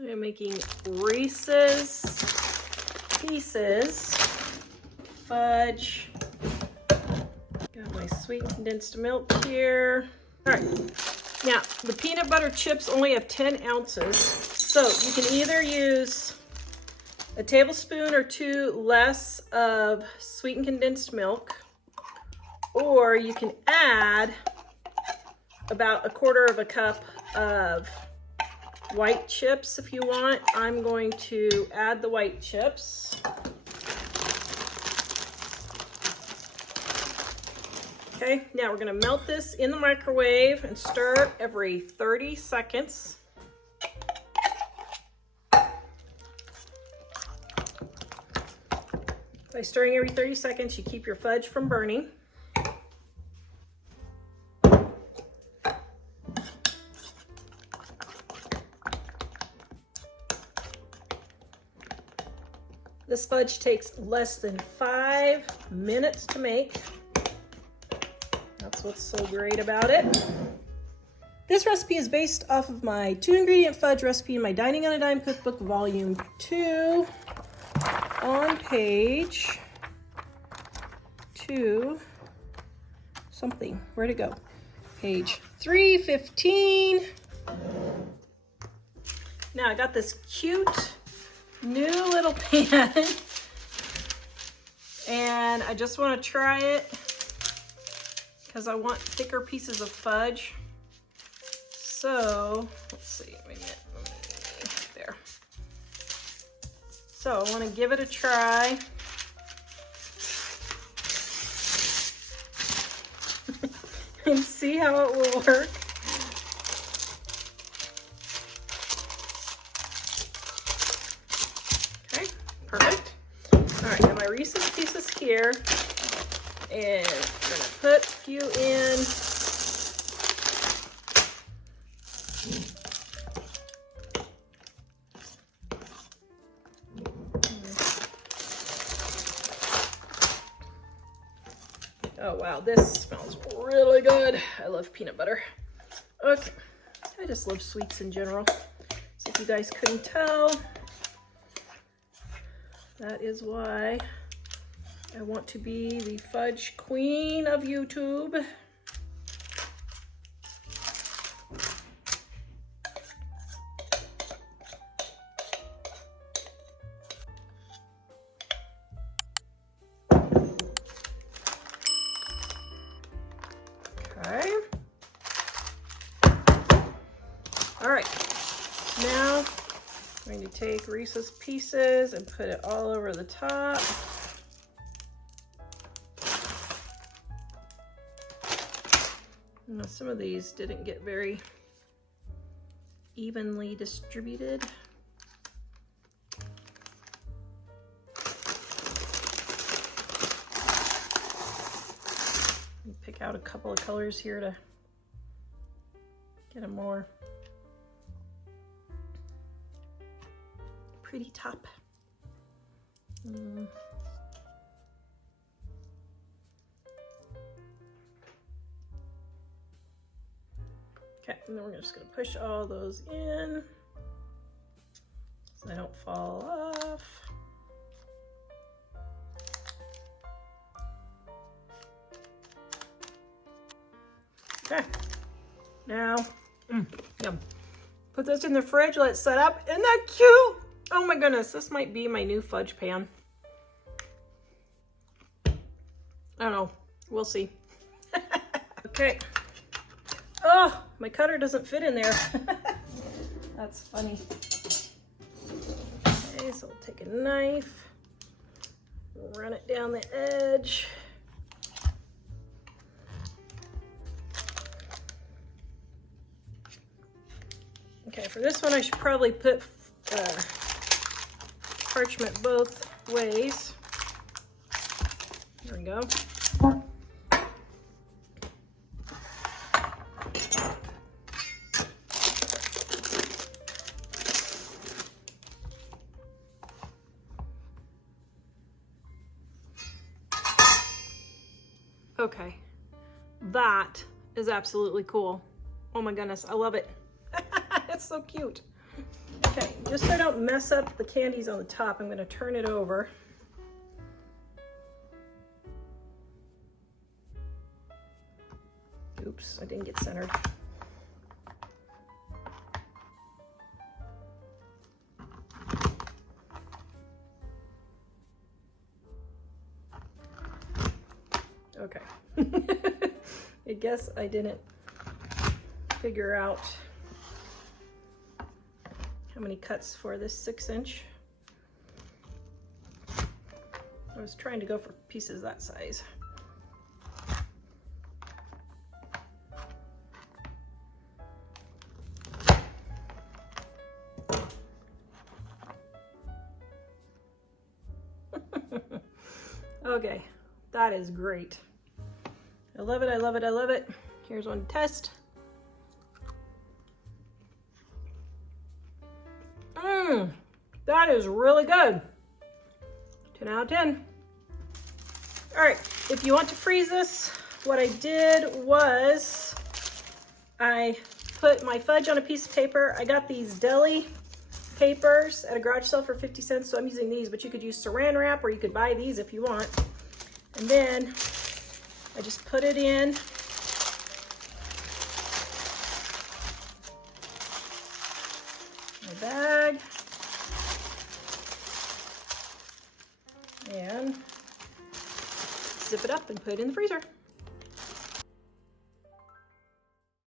I'm making Reese's Pieces fudge. Got my sweet condensed milk here. All right, now the peanut butter chips only have 10 ounces. So you can either use a tablespoon or two less of sweetened condensed milk, or you can add about 1/4 cup of white chips if you want. I'm going to add the white chips. Okay, now we're gonna melt this in the microwave and stir every 30 seconds. By stirring every 30 seconds, you keep your fudge from burning. This fudge takes less than 5 minutes to make. That's what's so great about it. This recipe is based off of my 2-ingredient fudge recipe in my Dining on a Dime Cookbook Volume 2 on page 2 something. Where'd it go? Page 315. Now I got this cute new little pan and I just want to try it because I want thicker pieces of fudge. So let's see, wait a minute. There. So I want to give it a try. And see how it will work. Perfect. All right, now my Reese's Pieces here, and I'm gonna put a few in. Oh wow, this smells really good. I love peanut butter. Okay, I just love sweets in general. So if you guys couldn't tell, that is why I want to be the fudge queen of YouTube. Okay. All right. Now I'm going to take Reese's Pieces and put it all over the top. Now, some of these didn't get very evenly distributed. Pick out a couple of colors here to get a more pretty top. Okay, and then we're just gonna push all those in so they don't fall off. Okay, now, yum. Put this in the fridge, let it set up. Isn't that cute? Oh my goodness, this might be my new fudge pan. I don't know, we'll see. Okay. Oh, my cutter doesn't fit in there. That's funny. Okay, so we'll take a knife, run it down the edge. Okay, for this one I should probably put parchment both ways. There we go. Okay, that is absolutely cool. Oh my goodness, I love it. It's so cute. Okay. Okay, just so I don't mess up the candies on the top, I'm going to turn it over. Oops, I didn't get centered. Okay. I guess I didn't figure out how many cuts for this 6-inch. I was trying to go for pieces that size. Okay, that is great. I love it, I love it, I love it. Here's one to test. That is really good. 10 out of 10. All right, if you want to freeze this, what I did was I put my fudge on a piece of paper. I got these deli papers at a garage sale for 50 cents, so I'm using these, but you could use saran wrap or you could buy these if you want. And then I just put it in. My bag. And zip it up and put it in the freezer.